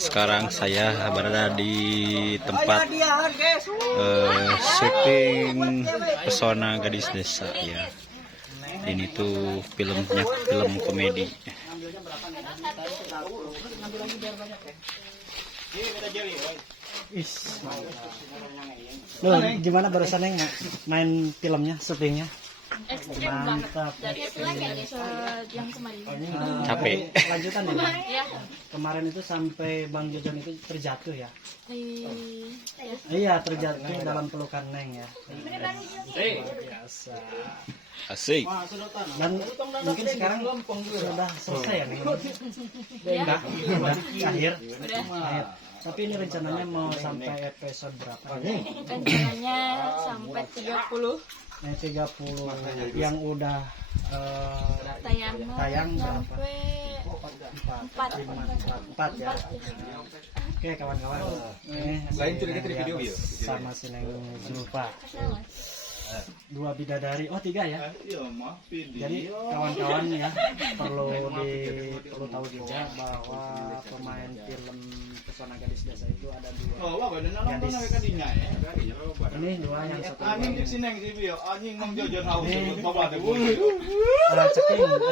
Sekarang saya berada di tempat syuting Pesona Gadis Desa ya. Ini tuh filmnya, film komedi. Loh, gimana barusan yang main filmnya, syutingnya? Ekstrim Mantap. banget. Jadi itu lagi episode yang kemarin. Capek. Lanjutan ya? Ya. Kemarin itu sampai Bang Jojon itu terjatuh ya? Ya. Iya, terjatuh dalam pelukan Neng ya. Biasa. Asik. Dan mungkin sekarang sudah selesai ya nih? Enggak, udah akhir. Akhir. Tapi ini rencananya mau sampai episode berapa? Rencananya sampai 30 Yang 30 yang udah tayang berapa? sampai 4 ya. Oke kawan-kawan, ini hasilnya sama si Neng Zulfa. 2 bidadari, 3 ya. Jadi kawan-kawan ya perlu tahu juga bahwa pemain film Pesona Gadis Desa itu ada 2 gadis. Ini 2 yang satu.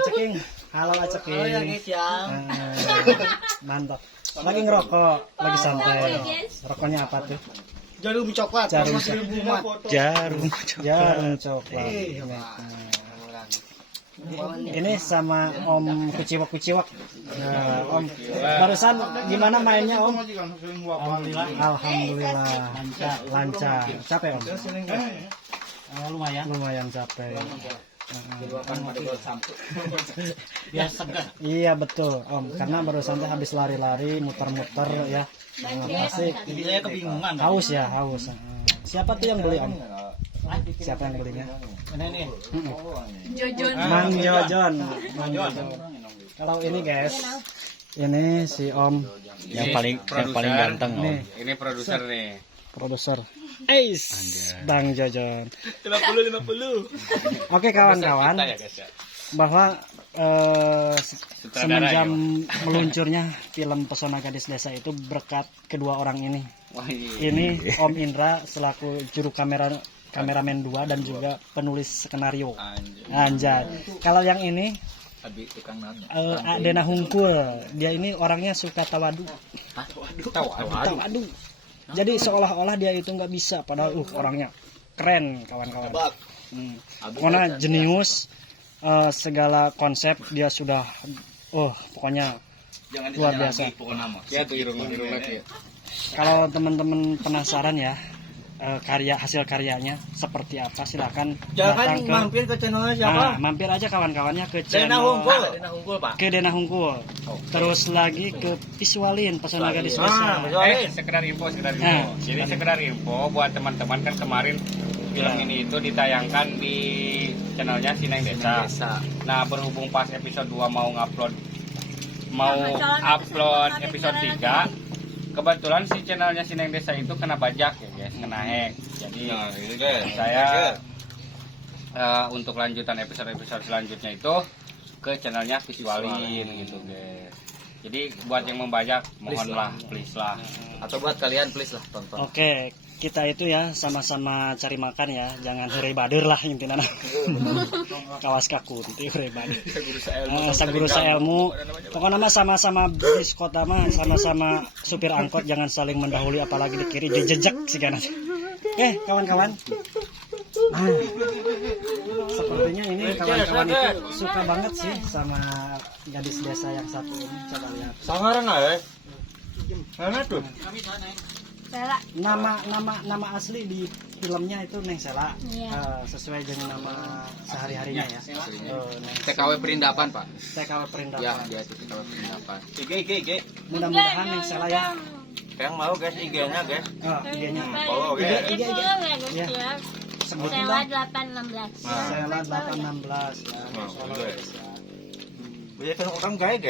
Aceking. Halo Aceking. Mantap. Lagi ngerokok, lagi santai. Rokoknya apa tuh? Jarum coklat. Jarum. Coklat. Ini sama Om Kuciwak. Nah, Om, barusan gimana mainnya Om? Alhamdulillah. Lancar. Capek Om? Lumayan capek. Iya betul Om, karena barusan habis lari-lari, muter-muter ya. Asik. Saya kebingungan. Haus. Siapa tuh yang beli Om? Siapa yang belinya? Ini. Jojon. Mang Jojon. Kalau ini guys, ini si Om Yang paling ganteng Om. Ini produser nih. Produser. Bang Jojon. 50. Oke kawan-kawan, bahwa semenjak meluncurnya film Pesona Gadis Desa itu berkat kedua orang ini. Ini Om Indra selaku juru kameramen 2 dan juga penulis skenario. Anjay. Kalau yang ini Dena Hungkul, dia ini orangnya suka tawadu. Tawadu. Jadi seolah-olah dia itu nggak bisa, padahal orangnya keren kawan-kawan. Pokoknya jenius, segala konsep dia sudah, pokoknya luar biasa. Kalau teman-teman penasaran ya hasil karyanya seperti apa, silakan datang ke mampir ke channelnya siapa? mampir aja kawan-kawannya ke Dena channel Hungkul, Pak. ke Dena Hungkul. Terus lagi ke Visualin Pesona Gadis Desa. Sekedar info. Jadi sekedar info buat teman-teman, kan kemarin film ini itu ditayangkan di channelnya Sineng Desa. Nah, berhubung pas episode 2 mau upload episode 3, kebetulan si channelnya Sineng Desa itu kena bajak ya guys, kena hack. Jadi saya untuk lanjutan episode selanjutnya itu ke channelnya Visualin gitu guys. Jadi buat yang membajak mohonlah please lah. Atau buat kalian please lah tonton. Oke, kita itu ya sama-sama cari makan ya, jangan heureui bader lah intinya. Kawas kakunti heureui bader. Saguru saelmu. Pokoknya mah sama-sama bis kota mah, sama-sama supir angkot, jangan saling mendahului apalagi di kiri dijejek sih kan. Oke, kawan-kawan. Sepertinya ini kawan-kawan itu suka banget sih sama gadis desa yang satu ini. Coba lihat. Sangaran aja. Mana tuh? Sela. Nama asli di filmnya itu Neng Sela. Iya. Sesuai dengan nama sehari-harinya ya. TKW Perindapan, Pak. TKW Perindapan. Ya, dia itu TKW Perindapan. IG. Mudah-mudahan Neng Sela ya. Yang mau guys IG-nya guys. IG-nya. Follow guys. IG Ya. ya. Sebutin Sela dong. 816. Sela 816 ya. Bisa kan orang gaya guys.